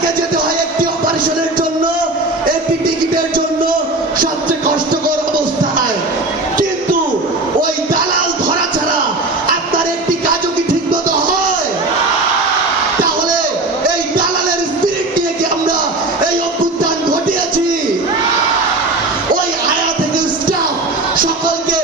ঢাকা যেতে হয় একটি অপারেশনের জন্য, একটি টিকিটের জন্য সবচেয়ে কষ্টকর অবস্থায়। কিন্তু ওই দালাল ধরা ছাড়া আপনার একটি কাজও কি ঠিক মতো হয়? তাহলে এই দালালের স্পিরিট নিয়ে কি আমরা এই অভ্যুত্থান ঘটিয়েছি? ওই আয়া থেকে স্টাফ সকলকে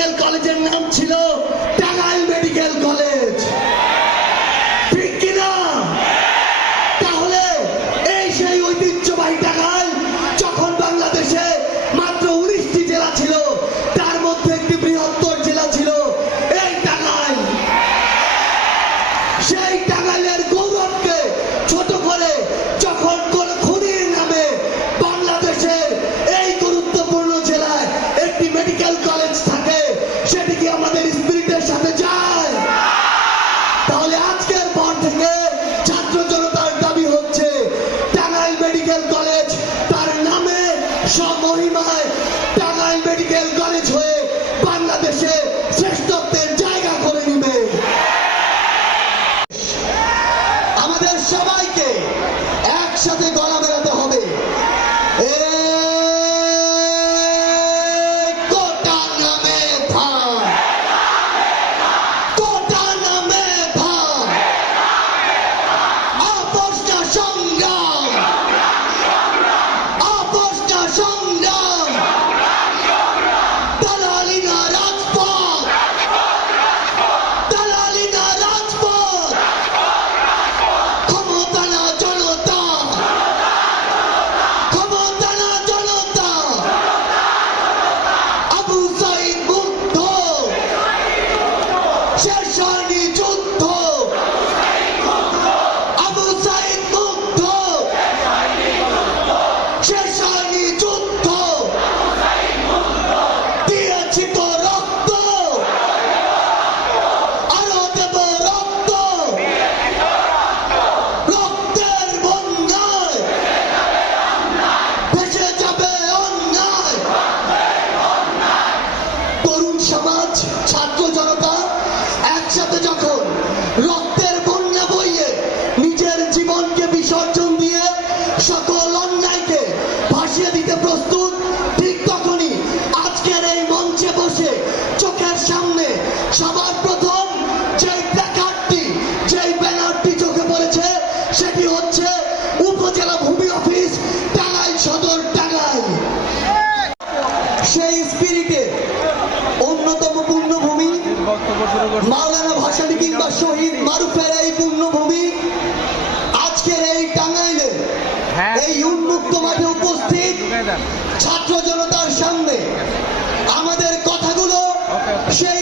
মেডিকেল কলেজের নাম ছিল টাঙ্গাইল আছেন কিংবা শহীদ মারুফের এই পূর্ণভূমি আজকের এই টাঙ্গাইলে হ্যাঁ। এই উন্মুক্ত মাঠে উপস্থিত হ্যাঁ। ছাত্র জনতার সামনে আমাদের কথাগুলো সেই